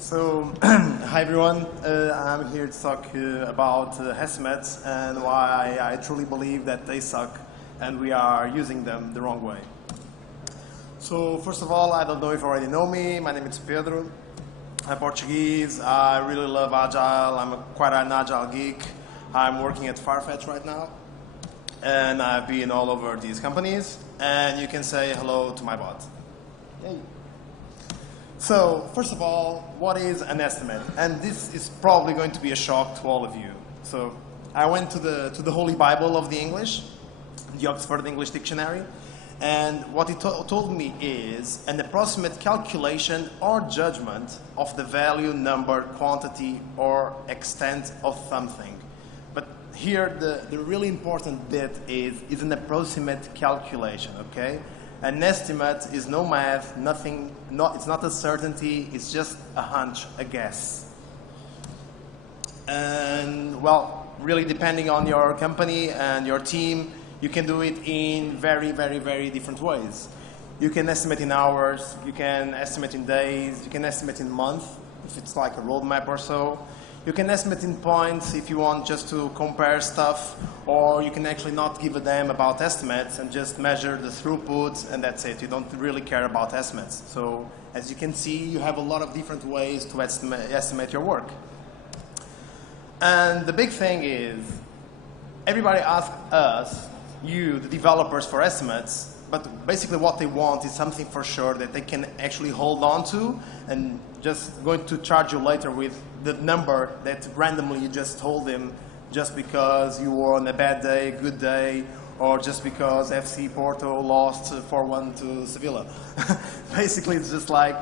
So, hi everyone. I'm here to talk about estimates and why I truly believe that they suck and we are using them the wrong way. So, first of all, I don't know if you already know me. My name is Pedro. I'm Portuguese. I really love Agile. I'm quite an Agile geek. I'm working at Farfetch right now. And I've been all over these companies. And you can say hello to my bot. Yay. So, first of all, what is an estimate? And this is probably going to be a shock to all of you. So, I went to the Holy Bible of the English, the Oxford English Dictionary, and what it told me is an approximate calculation or judgment of the value, number, quantity, or extent of something. But here, the really important bit is an approximate calculation, okay? An estimate is no math, nothing, it's not a certainty, it's just a hunch, a guess. And, well, really depending on your company and your team, you can do it in very, very, very different ways. You can estimate in hours, you can estimate in days, you can estimate in months, if it's like a roadmap or so. You can estimate in points if you want just to compare stuff, or you can actually not give a damn about estimates and just measure the throughput and that's it. You don't really care about estimates. So as you can see, you have a lot of different ways to estimate your work. And the big thing is, everybody asks us, you, the developers, for estimates, but basically what they want is something for sure that they can actually hold on to and just going to charge you later with the number that randomly you just told them just because you were on a bad day, good day, or just because FC Porto lost 4-1 to Sevilla. Basically, it's just like,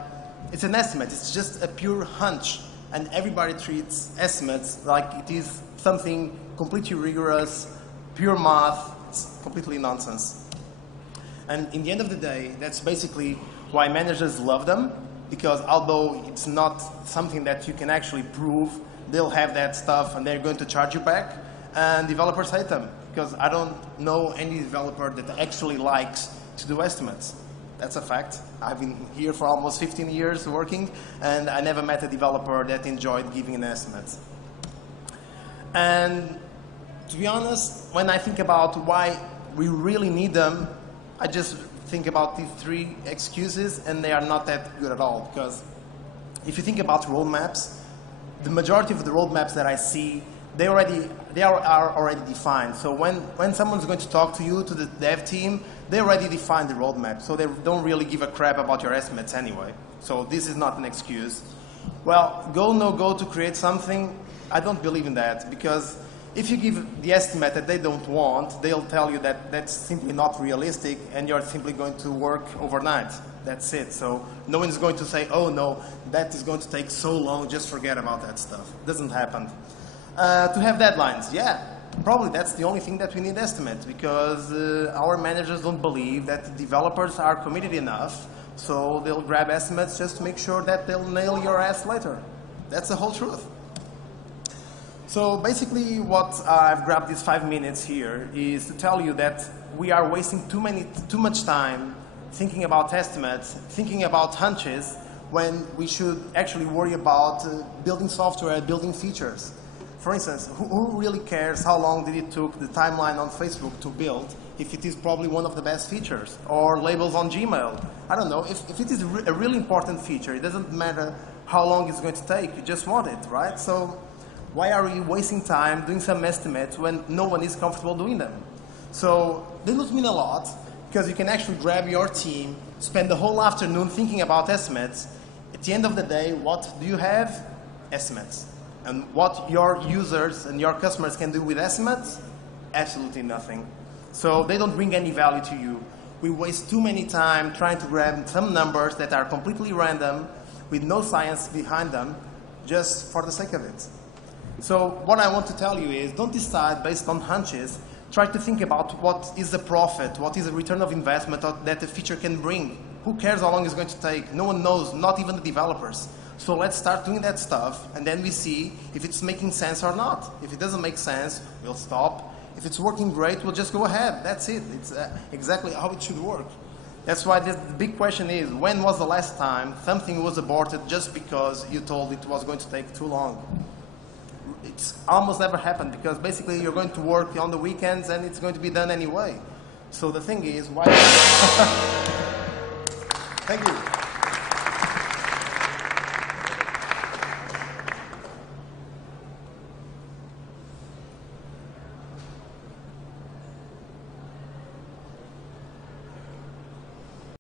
it's an estimate. It's just a pure hunch. And everybody treats estimates like it is something completely rigorous, pure math. It's completely nonsense. And in the end of the day, that's basically why managers love them, because although it's not something that you can actually prove, they'll have that stuff and they're going to charge you back, and developers hate them, because I don't know any developer that actually likes to do estimates. That's a fact. I've been here for almost 15 years working, and I never met a developer that enjoyed giving an estimate. And to be honest, when I think about why we really need them, I just think about these three excuses, and they are not that good at all. Because if you think about roadmaps, the majority of the roadmaps that I see, they are already defined. So when someone's going to talk to you, to the dev team, they already defined the roadmap. So they don't really give a crap about your estimates anyway. So this is not an excuse. Well, go, no go to create something, I don't believe in that, because if you give the estimate that they don't want, they'll tell you that that's simply not realistic and you're simply going to work overnight. That's it. So no one's going to say, oh no, that is going to take so long, just forget about that stuff. It doesn't happen. To have deadlines, yeah, probably that's the only thing that we need estimates, because our managers don't believe that developers are committed enough, so they'll grab estimates just to make sure that they'll nail your ass later. That's the whole truth. So basically what I've grabbed these 5 minutes here is to tell you that we are wasting too much time thinking about estimates, thinking about hunches, when we should actually worry about building software, building features. For instance, who really cares how long did it took the timeline on Facebook to build if it is probably one of the best features? Or labels on Gmail? I don't know. If it is a really important feature, it doesn't matter how long it's going to take. You just want it, right? So why are we wasting time doing some estimates when no one is comfortable doing them? So they don't mean a lot, because you can actually grab your team, spend the whole afternoon thinking about estimates. At the end of the day, what do you have? Estimates. And what your users and your customers can do with estimates? Absolutely nothing. So they don't bring any value to you. We waste too many time trying to grab some numbers that are completely random, with no science behind them, just for the sake of it. So what I want to tell you is, don't decide based on hunches. Try to think about what is the profit, what is the return of investment that the feature can bring. Who cares how long it's going to take? No one knows, not even the developers. So let's start doing that stuff, and then we see if it's making sense or not. If it doesn't make sense, we'll stop. If it's working great, we'll just go ahead. That's it. It's exactly how it should work. That's why the big question is, when was the last time something was aborted just because you told it was going to take too long? It's almost never happened, because basically you're going to work on the weekends and it's going to be done anyway. So the thing is, why? Thank you.